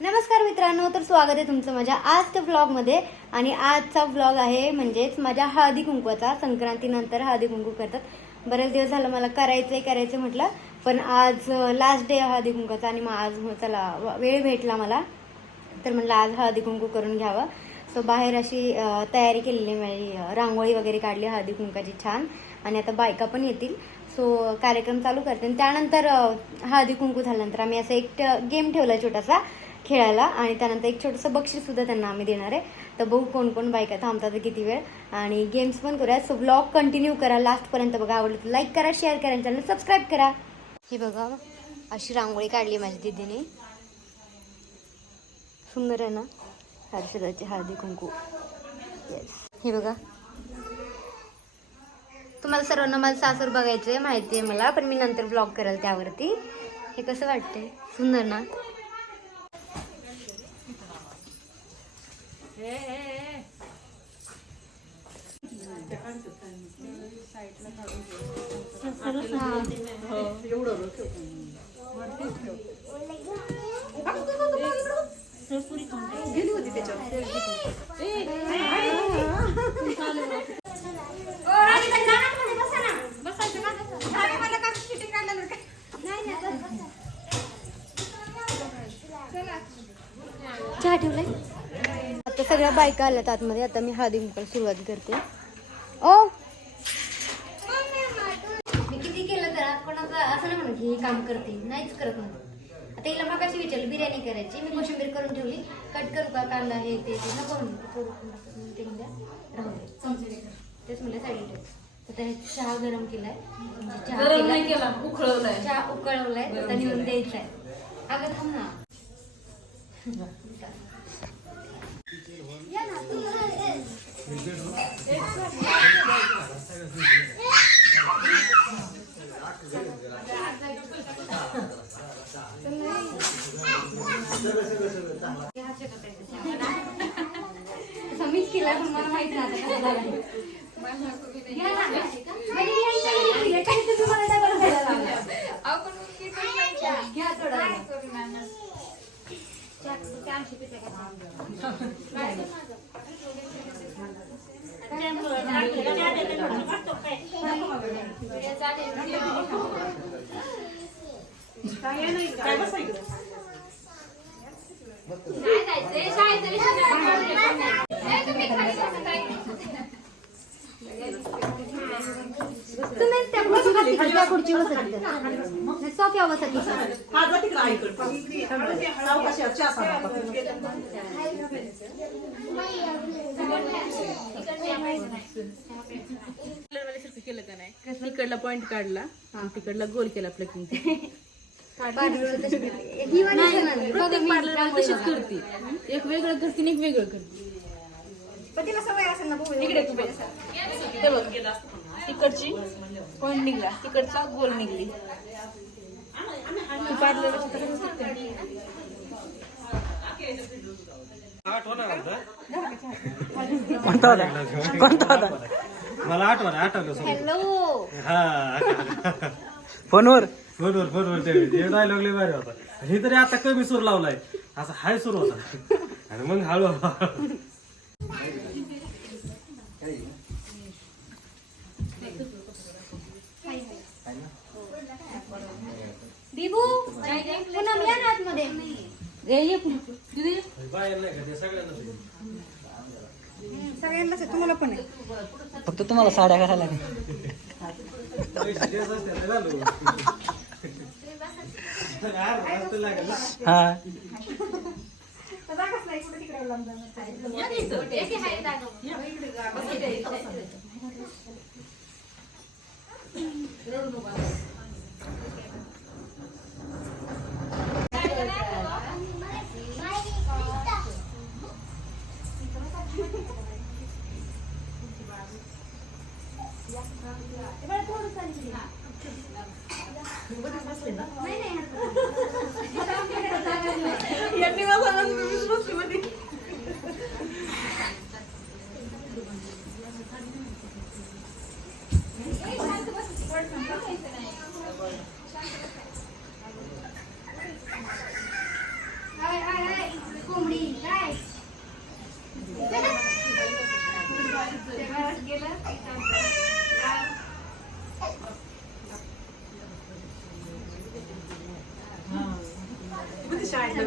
नमस्कार मित्रांनो, तर स्वागत आहे तुमचं माझ्या आजच्या व्लॉगमध्ये. आणि आजचा व्लॉग आहे म्हणजेच माझ्या हळदी कुंकवाचा. संक्रांतीनंतर हळदी कुंकू करतात. बरेच दिवस झालं मला करायचं म्हटलं, पण आज लास्ट डे हळदी कुंकवाचा आणि मग आज चला वेळ भेटला मला, तर म्हटलं आज हळदी कुंकू करून घ्यावं. सो बाहेर अशी तयारी केलेली माझी, रांगोळी वगैरे काढली हळदी कुंकाची छान. आणि आता बायका पण येतील, सो कार्यक्रम चालू करते. आणि त्यानंतर हळदी कुंकू झाल्यानंतर आम्ही असं एक गेम ठेवला छोटासा खेळायला, आणि त्यानंतर एक छोटंसं बक्षीससुद्धा त्यांना आम्ही देणार आहे. तर बघू कोण कोण बायका थांबतात किती वेळ, आणि गेम्स पण करूया. सो ब्लॉग कंटिन्यू करा लास्टपर्यंत बघा. आवडलं तर लाईक करा, शेअर करा, चॅनल सबस्क्राईब करा. हे बघा अशी रांगोळी काढली माझ्या दीदीने, सुंदर आहे ना हर्षदाची हळदी कुंकू. येस, हे बघा. तुम्हाला सर्वांना माझं सासर बघायचं आहे माहिती आहे मला, पण मी नंतर ब्लॉग करेल त्यावरती. हे कसं वाटतंय, सुंदर ना. चहा ठेवलाय. आता सगळ्या बायका आल्यात आतमध्ये. आता मी हळदी कुंकवाला सुरुवात करते. ओ मी किती केलं तर कोणाचं असं नाही म्हणत हे काम करते, नाहीच करत म्हणत. आता हिला मग कशी विचारली बिर्याणी करायची, मी कोशिंबीर करून ठेवली. कट करू का कांदा हे ते नको राहू दे, तेच म्हणलं साईड ठेव. आता चहा गरम केलाय, चहा उकळवलाय, आता नेऊन द्यायचाय. अगं थांब ना. मीच केलाय, पण मला माहित नाही घ्या थोडा. तुम्हीच त्या खुर्चीवर सोफ्यावर बसत. केलं का नाही, तिकडला पॉइंट काढला, तिकडला गोल केला प्लकिंग. तशीच करते, एक वेगळं करते एक वेगळं करते. इकडे तू बघ, तिकडची पॉइंट निघला, तिकडचा गोल निघली. कोणता होता मला आठवलं. हॅलो, फोनवर ते डायलॉग लय भारी होता. हे तरी आता कमी सूर लावलाय, असा हाय सूर होता. आणि मग हळू बिबू पुन्हा या ना आतमध्ये. सगळ्यांनाच तुम्हाला पण आहे, फक्त तुम्हाला साड्या घालायला हा.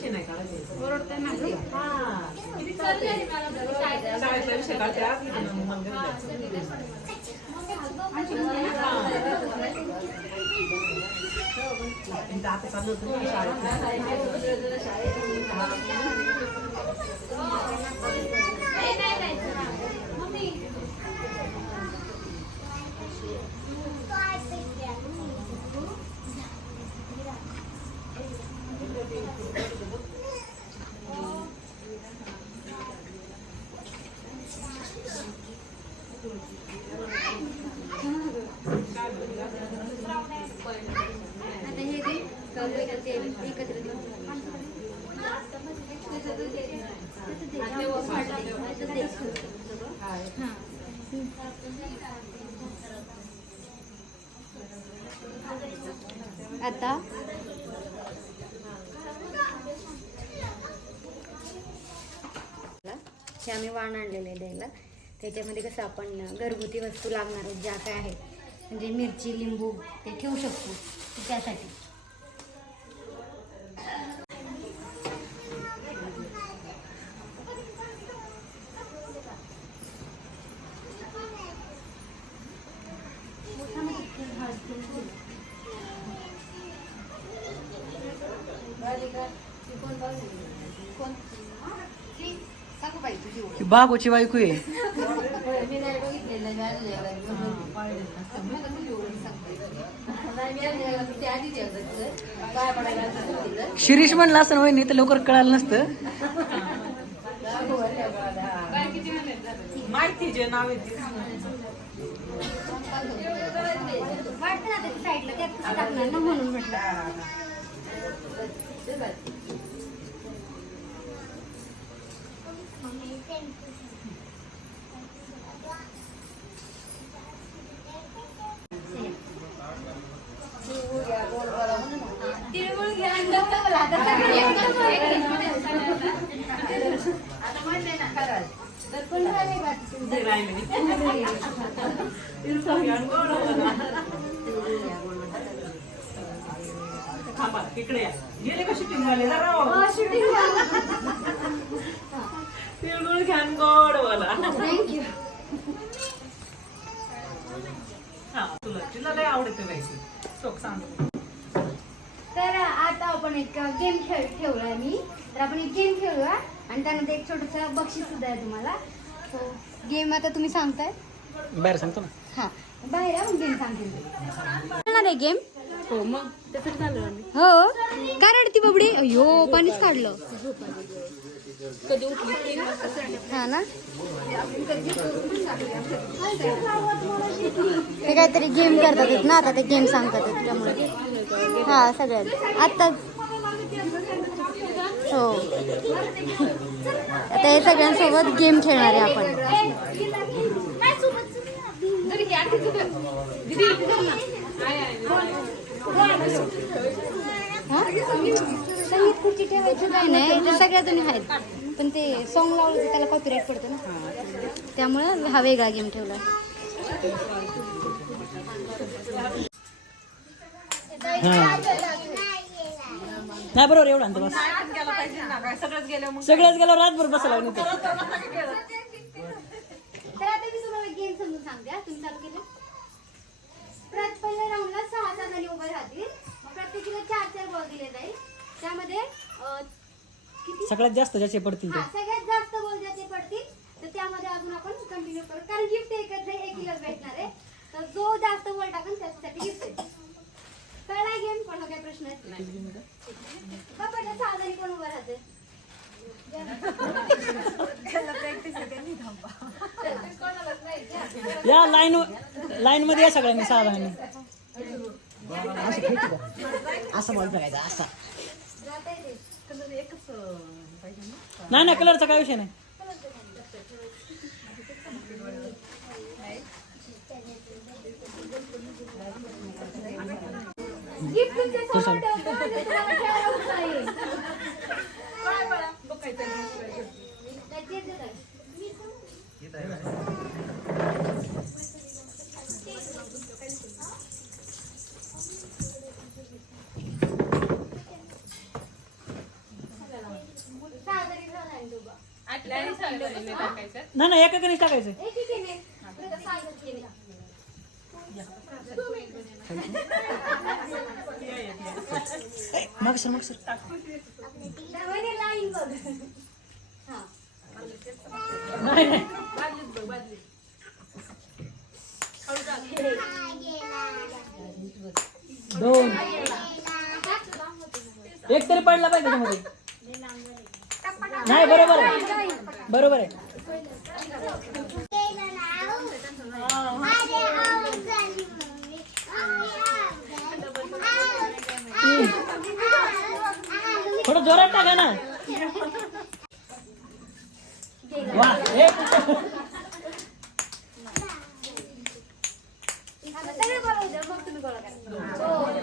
ओरडते ना शाळेतला विषय आता हे दे, ते एकत्र देऊ. आता हे आम्ही वाण आणलेलं आहे द्यायला. त्याच्यामध्ये कसं आपण घरगुती वस्तू लागणार आहेत ज्या काय आहेत, म्हणजे मिरची, लिंबू ते ठेवू शकतो त्यासाठी. ती बागोची बायको आहे. शिरीष म्हणलं असं वहिनी तर लवकर कळालं नसतं. माहिती जे नाव वाटतं ना त्याच्या साईडला त्यात टाकणार ना म्हणून म्हटलं. तिळगुळ घ्या. तिकडे या गेले का शूटिंग झाले तिळगुळ घ्यान गोड वाला. थँक्यू. हा तुला लय आवडते बाईची शोक सांग. तर आता आपण एक गेम ठेवलाय मी. तर आपण एक गेम खेळूया आणि त्यानंतर एक छोटंसं बक्षीस सुद्धा आहे तुम्हाला. सो गेम आता तुम्ही सांगताय. बाहेर सांगतो ना. हा बाहेर या, मग गेम सांगते. गेम हो मग तसं झालं आम्ही हो. काय रडती बबडी? अयो पाणीच काढलं. कधी उठली हा ना. ते काहीतरी गेम करतात ना आता, ते गेम सांगतात त्यामुळे. हा सगळ्यात आत्ताच. हो आता हे सगळ्यांसोबत गेम खेळणार आहे आपण. संगीत खुर्ची ठेवायची काय नाही, इथे सगळ्या जणी आहेत. पण ते सॉन्ग लावलं तर त्याला कॉपीराईट पडतं ना, त्यामुळं हा वेगळा गेम ठेवला. नाही बरोबर एवढं आणतो बस. सगळंच गेलं रातभर बसला नाही तर. तर आता मी तुम्हाला गेम समजून सांगते. तुम्ही चालू केलं. पहिल्या राऊंडला 6 जणी उभे राहतील. प्रत्येकीला 4 बॉल दिले जाईल. त्यामध्ये किती सगळ्यात जास्त ज्याचे पडतील ते. सगळ्यात जास्त बॉल ज्याचे पडतील तर त्यामध्ये अजून आपण कंटिन्यू करू, कारण गिफ्ट एकच एकीलाच भेटणार आहे. तर जो जास्त बॉल टाकेल त्याच्यासाठी गिफ्ट आहे. कळला गेम? कोणा काय प्रश्न आहे? बाबा 6 जणी कोण उभं राहते? या लाईन मध्ये या सगळ्यांनी 6 जणांनी. असं बॉल बघायचा असा. नाही नाही कलरचा काय विषय नाही. गिफ्ट तुमच्या समोर ठेवतो, म्हणजे तुम्हाला खेळायला नाही. नाही नाही एकाकडेच टाकायचं. मग सर नाही नाही. दोन एक तरी पडला पाहिजे त्याच्यामध्ये. नाही बरोबर आहे बरोबर आहे. थोडं जोरात टाका ना. वा एक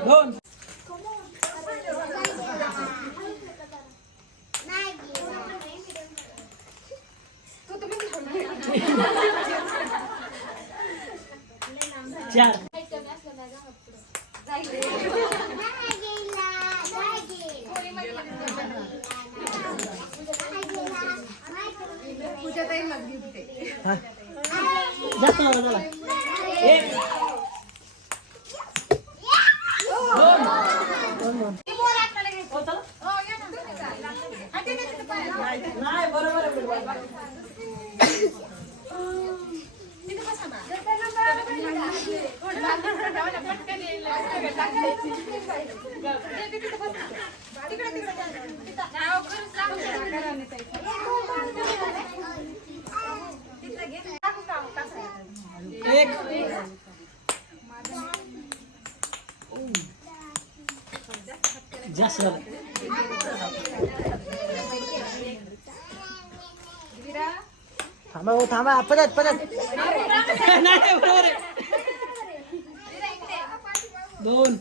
दोन चार जास्त नका चला. एक दोन दोन दोन. हो, चला. नाही बरोबर आहे बरोबर. एक जास्त झालं. थांबा हो थांबा. परत परत नाही बरोबर आहे. दोन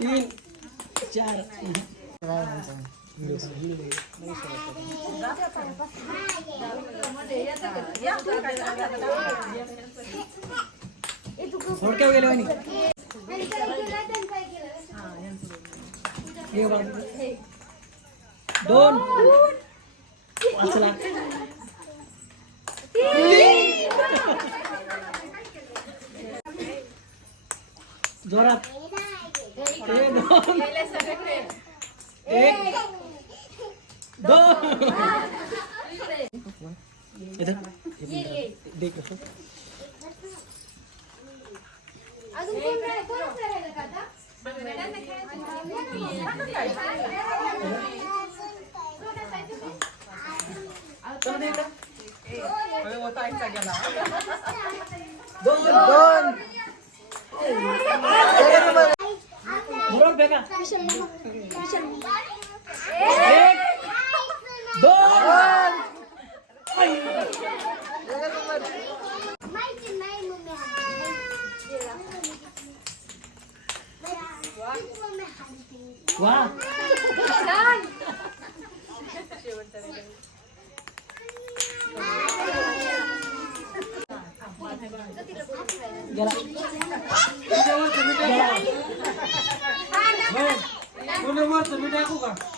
तीन चार. थोडक्या गेले म्हणे. दोन वाचला. जोरात. एक दोन इधर देख लो. अजून कोण राहिलं का आता? दोन दोन बरोबर बेगा. एक दोन. वा गेला.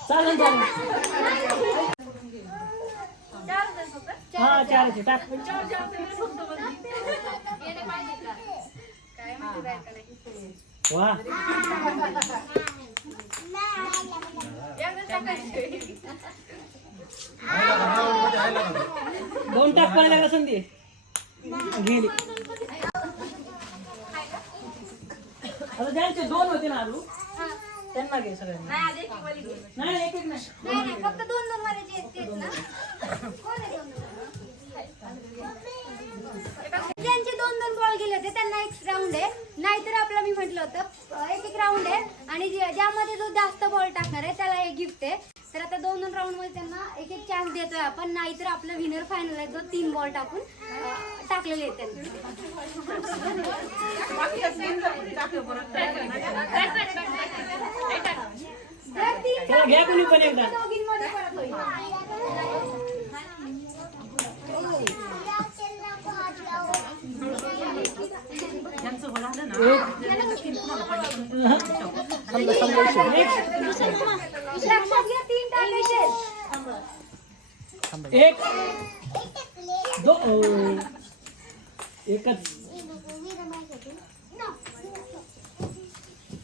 चालेल चालेल. हा चार टाक. वा दोन टाक पडायला संधी गेली. आता जायचे दोन होते ना आलू त्यांना घे सगळ्यांना. नाही एक एक नाही. नाही फक्त दोन दोन मारायचे आहेत तेच ना. ज्यांचे दोन दोन बॉल गेले होते त्यांना एक राऊंड आहे. नाहीतर आपला मी म्हटलं होतं एक एक राऊंड आहे आणि ज्यामध्ये जो जास्त बॉल टाकणार आहे त्याला एक गिफ्ट आहे. तर आता दोन दोन राऊंड मध्ये त्यांना एक एक चान्स देतोय आपण. नाहीतर आपलं विनर फायनल आहे जो 3 बॉल टाकून टाकलेले आहेत त्यांनी. चला घ्या कोणी पण एकदा. दोघींमध्ये परत होईल. लक्षात घ्या 3 टाइम विशेष. एक दोन एकच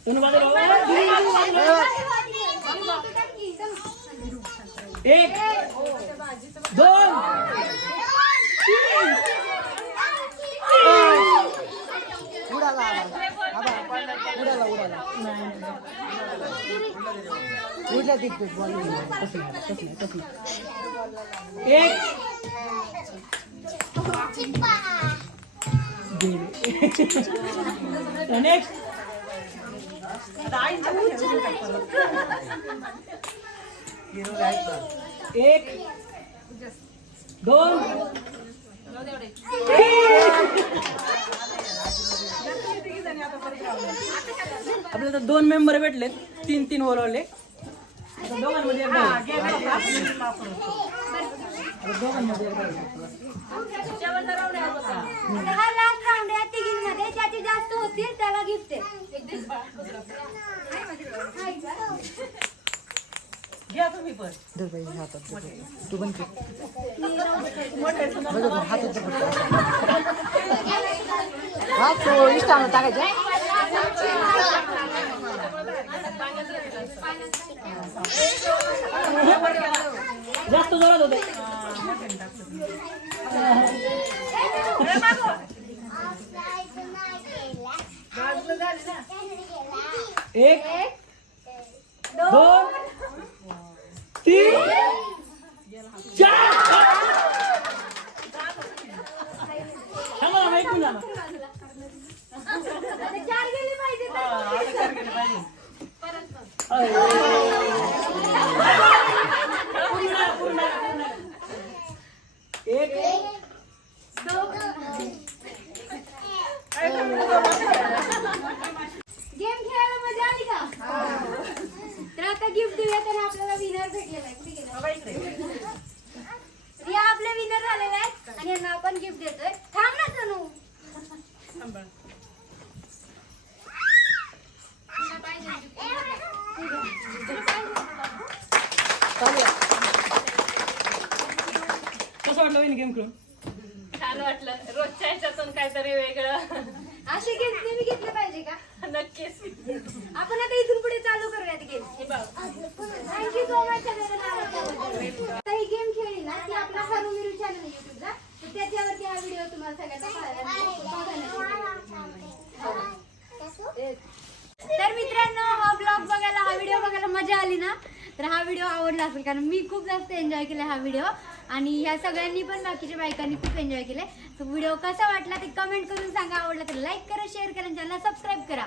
दोन बाजू एक दोन नेक्स्ट एक दोन आपल्याला दोन मेंबर भेटले 3-3 बोलवले आता दोघांमध्ये एकदा हा लास्ट राऊंड आहे तिघींमध्ये ज्याचे जास्त होतील त्याला गिफ्ट आहे. घ्या तुम्ही पण जास्त जोरात होते एक दोन तीन चार थांबा ना ऐकून जा ना चार गेले पाहिजे एक गेम खेळायला मजा आली का? तर आता गिफ्ट देऊया तर आपल्याला विनर भेटलेला आहे. कुठे गेला? रिया आपले विनर झालेले आहेत आणि यांना आपण गिफ्ट देतोय. थांब ना तनू. कसं वाटलं वहिनी गेम खेळून? छान वाटलं. रोजच्या ह्याच्यातून काहीतरी वेगळं. असे गेम नेहमी घेतले पाहिजे का? नक्कीच. आपण आता इथून पुढे चालू करूयात गेम. Thank you so much. आता ही गेम खेळली ना ती आपला हरुमिरू चॅनल आहे युट्यूबला, तर त्याच्यावरती हा व्हिडिओ तुम्हाला सगळ्यांना तर मित्रांनो, हा ब्लॉग बघायला, हा व्हिडिओ बघायला मजा आली ना, तर हा व्हिडिओ आवडला असेल कारण मी खूप जास्त एन्जॉय केला हा व्हिडिओ आणि ह्या सगळ्यांनी पण बाकीच्या बायकांनी खूप एन्जॉय केले. तर व्हिडिओ कसा वाटला ते कमेंट करून सांगा. आवडला तर लाईक करा, शेअर करा, चॅनलला सबस्क्राईब करा.